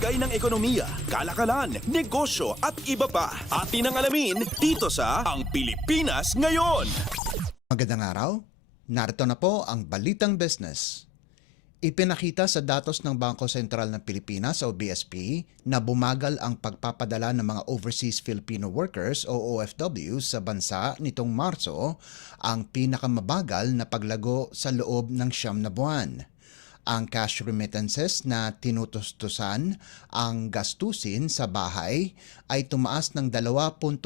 Lagay ng ekonomiya, kalakalan, negosyo at iba pa. Atin ang alamin dito sa Ang Pilipinas Ngayon. Magandang araw. Narito na po ang Balitang Business. Ipinakita sa datos ng Bangko Sentral ng Pilipinas o BSP na bumagal ang pagpapadala ng mga Overseas Filipino Workers o OFWs sa bansa nitong Marso, ang pinakamabagal na paglago sa loob ng 9 na buwan. Ang cash remittances na tinutustusan ang gastusin sa bahay ay tumaas ng 2.5%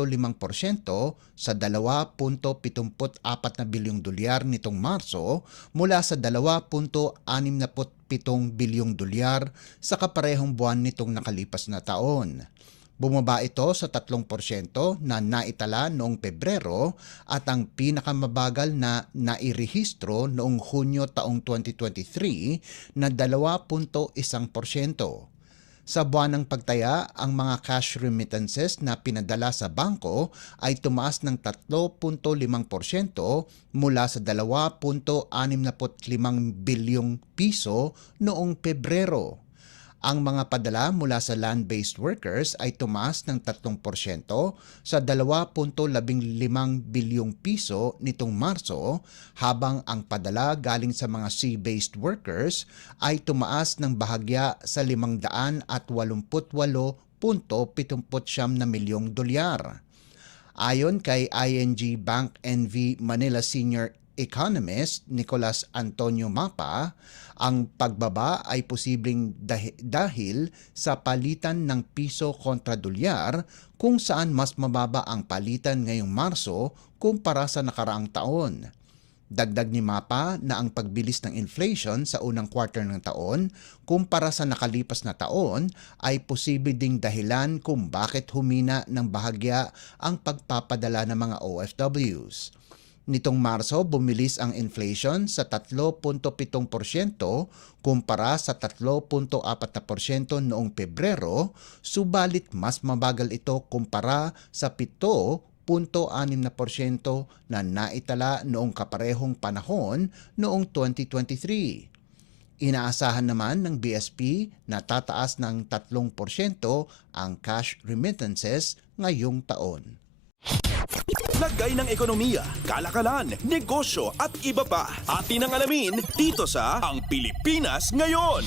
sa 2.74 na bilyong dolyar nitong Marso mula sa 2.67 bilyong dolyar sa kaparehong buwan nitong nakalipas na taon. Bumaba ito sa 3% na naitala noong Pebrero at ang pinakamabagal na nairehistro noong Hunyo taong 2023 na 2.1%. Sa buwan ng pagtaya, ang mga cash remittances na pinadala sa bangko ay tumaas ng 3.5% mula sa 2.65 bilyong piso noong Pebrero. Ang mga padala mula sa land-based workers ay tumaas ng 3% sa 2.15 bilyong piso nitong Marso, habang ang padala galing sa mga sea-based workers ay tumaas ng bahagya sa 588.79 na milyong dolyar. Ayon kay ING Bank NV Manila Senior Economist Nicolas Antonio Mapa, ang pagbaba ay posibleng dahil sa palitan ng piso kontra dolyar, kung saan mas mababa ang palitan ngayong Marso kumpara sa nakaraang taon. Dagdag ni Mapa na ang pagbilis ng inflation sa unang quarter ng taon kumpara sa nakalipas na taon ay posible ding dahilan kung bakit humina ng bahagya ang pagpapadala ng mga OFWs. Nitong Marso, bumilis ang inflation sa 3.7% kumpara sa 3.4% noong Pebrero, subalit mas mabagal ito kumpara sa 7.6% na naitala noong kaparehong panahon noong 2023. Inaasahan naman ng BSP na tataas ng 3% ang cash remittances ngayong taon. Lagay ng ekonomiya, kalakalan, negosyo at iba pa. Atin ang alamin dito sa Ang Pilipinas Ngayon.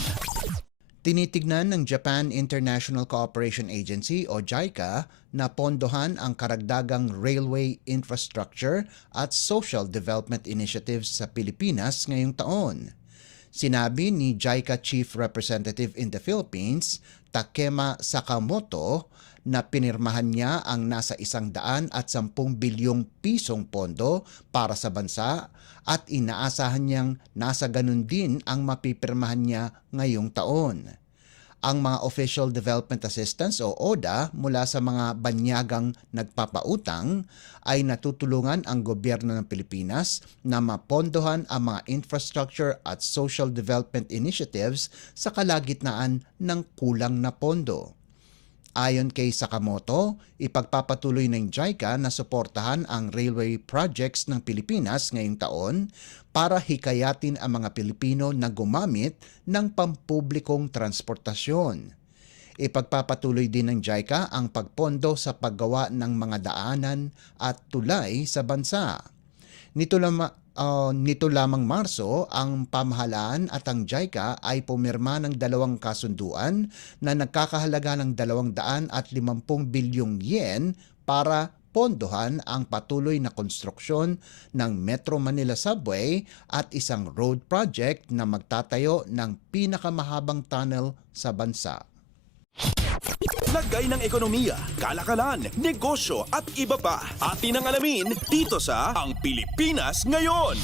Tinitignan ng Japan International Cooperation Agency o JICA na pondohan ang karagdagang railway infrastructure at social development initiatives sa Pilipinas ngayong taon. Sinabi ni JICA Chief Representative in the Philippines, Takema Sakamoto, na pinirmahan niya ang nasa 110 bilyong pisong pondo para sa bansa at inaasahan niyang nasa ganun din ang mapipirmahan niya ngayong taon. Ang mga Official Development Assistance o ODA mula sa mga banyagang nagpapautang ay natutulungan ang gobyerno ng Pilipinas na mapondohan ang mga infrastructure at social development initiatives sa kalagitnaan ng kulang na pondo. Ayon kay Sakamoto, ipagpapatuloy ng JICA na suportahan ang railway projects ng Pilipinas ngayong taon para hikayatin ang mga Pilipino na gumamit ng pampublikong transportasyon. Ipagpapatuloy din ng JICA ang pagpondo sa paggawa ng mga daanan at tulay sa bansa. Nito lamang Marso, ang pamahalaan at ang JICA ay pumirma ng 2 kasunduan na nagkakahalaga ng 250 bilyong yen para pondohan ang patuloy na konstruksyon ng Metro Manila Subway at isang road project na magtatayo ng pinakamahabang tunnel sa bansa. Lagay ng ekonomiya, kalakalan, negosyo at iba pa. Atin ang alamin dito sa Ang Pilipinas Ngayon.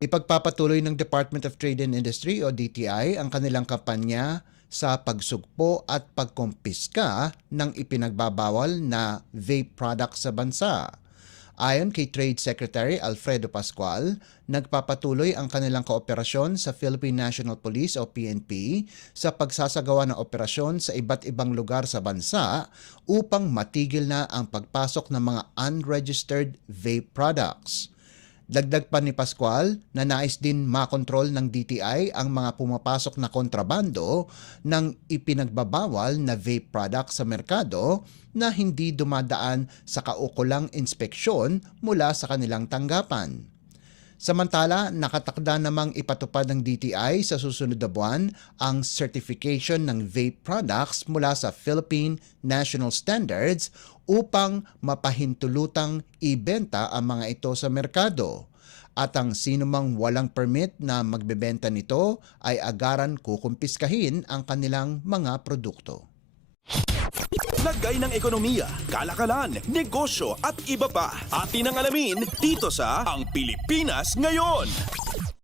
Ipagpapatuloy ng Department of Trade and Industry o DTI ang kanilang kampanya sa pagsugpo at pagkumpiska ng ipinagbabawal na vape products sa bansa. Ayon kay Trade Secretary Alfredo Pascual, nagpapatuloy ang kanilang kooperasyon sa Philippine National Police o PNP sa pagsasagawa ng operasyon sa iba't ibang lugar sa bansa upang matigil na ang pagpasok ng mga unregistered vape products. Dagdag pa ni Pascual na nais din makontrol ng DTI ang mga pumapasok na kontrabando ng ipinagbabawal na vape product sa merkado na hindi dumadaan sa kaukulang inspeksyon mula sa kanilang tanggapan. Samantala, nakatakda namang ipatupad ng DTI sa susunod na buwan ang certification ng vape products mula sa Philippine National Standards upang mapahintulutang ibenta ang mga ito sa merkado. At ang sinumang walang permit na magbebenta nito ay agaran kukumpiskahin ang kanilang mga produkto. Lagay ng ekonomiya, kalakalan, negosyo at iba pa. Atin ang alamin dito sa Ang Pilipinas Ngayon.